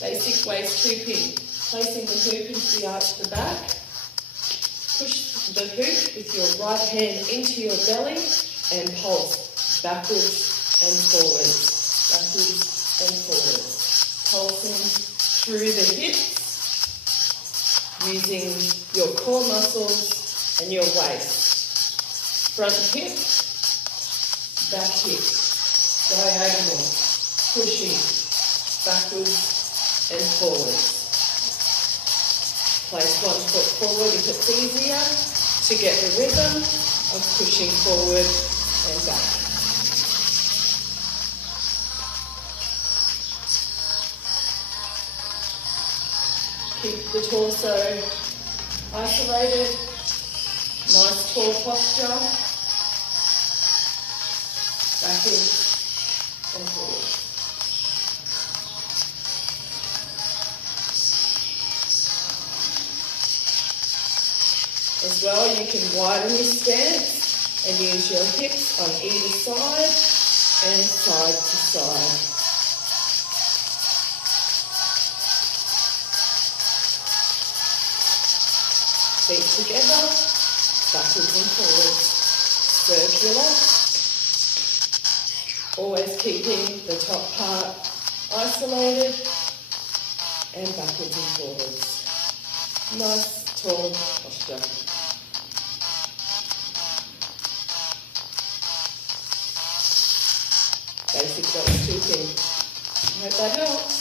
Basic waist hooping. Placing the hoop into the arch of the back. Push the hoop with your right hand into your belly and pulse backwards and forwards. Backwards and forwards. Pulsing through the hips, using your core muscles and your waist. Front hip, back hip, diagonal, pushing backwards and forwards. Place one foot forward if it's easier to get the rhythm of pushing forward and back. Keep the torso isolated, nice tall posture, back in and forward. As well, you can widen your stance and use your hips on either side and side to side. Feet together, backwards and forwards, circular. Always keeping the top part isolated and backwards and forwards. Nice tall posture. Basic waist hooping. I hope that helps.